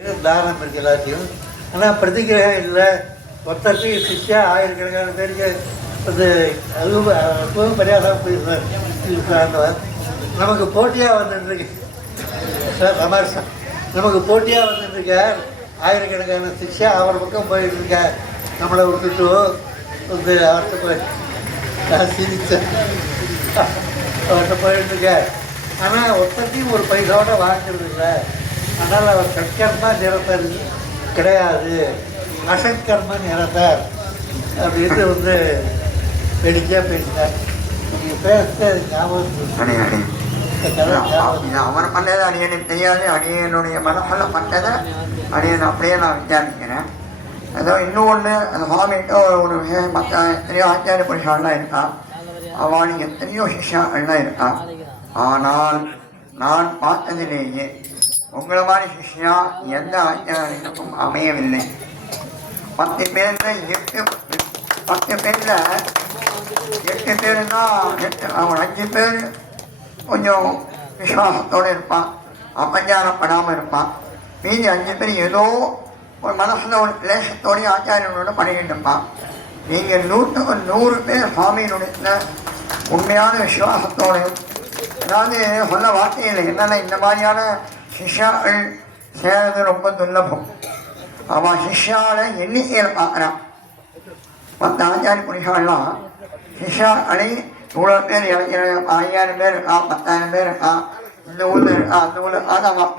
தானம் இருக்கு எல்லாத்தையும். ஆனால் பிரதிகிரகம் இல்லை. ஒருத்தருக்கு சிஷ்யா ஆயிரக்கணக்கான பேருக்கு வந்து அதுவும் பரியாசம் போயிருந்தார். நமக்கு போட்டியாக வந்துட்டுருக்கு சார் ரமேஷ், நமக்கு போட்டியாக வந்துட்டுருக்கார். ஆயிரக்கணக்கான சிஷ்யா அவர் பக்கம் போயிட்டுருக்கார். நம்மளை விட்டுட்டு வந்து அவர்கிட்ட போய் சிரிச்சேன், அவர்கிட்ட போயிட்டுருக்கார். ஆனால் ஒருத்தையும் ஒரு பைசாவோட வாங்கிறது இல்லை. அதனால் அவர் சட்கர்மா நிறத்தர் கிடையாது, அசட்கர்மா நிறத்தார் அப்படின்னு வந்து வெடிக்கையாக பேசினார். நீங்கள் பேசுறது அது ஞாபகம் அவர் பண்ணது அடியனுக்கு தெரியாது. அடியனுடைய மனசில் பண்ணதை அடியன் அப்படியே நான் விசாரிக்கிறேன். ஏதோ இன்னும் ஒன்று அந்த சுவாமிகிட்ட ஒரு மற்ற எத்தனையோ ஆச்சாரிய புருஷாலாம் இருக்கா, அவனுக்கு எத்தனையோ சிஷ்யாலாம் இருக்கா. ஆனால் நான் பார்த்ததிலேயே உங்களை மாதிரி சிஷ்யா எந்த ஆச்சாரியனுக்கும் அமையவில்லை. 10 பேரில் 10 பேரில் 8 பேருன்னா அவன் 5 பேர் கொஞ்சம் விசுவாசத்தோடு இருப்பான், அபஞ்சாரப்படாமல் இருப்பான். மீதி 5 பேர் ஏதோ ஒரு மனசில் ஒரு கிளேசத்தோடையும் ஆச்சாரியனோட பண்ணிக்கிட்டு இருப்பான். நீங்கள் 100 பேர் சுவாமியினுடைய உண்மையான விசுவாசத்தோடு, அதாவது சொல்ல வார்த்தையில் என்னென்ன இந்த மாதிரியான சிஷ்யாக்கள் சேரது ரொம்ப துர்லபம். அவன் சிஷ்யாவை எண்ணிக்கையில் பார்க்குறான். மற்ற ஆச்சாரிய புருஷாலாம் சிஷ்யாக்களை 100 பேர் 5000 பேர் இருக்கா, 10,000 பேர் இருக்கா, இந்த ஊரில் இருக்கா, அந்த ஊரில் இருக்கா, அவன்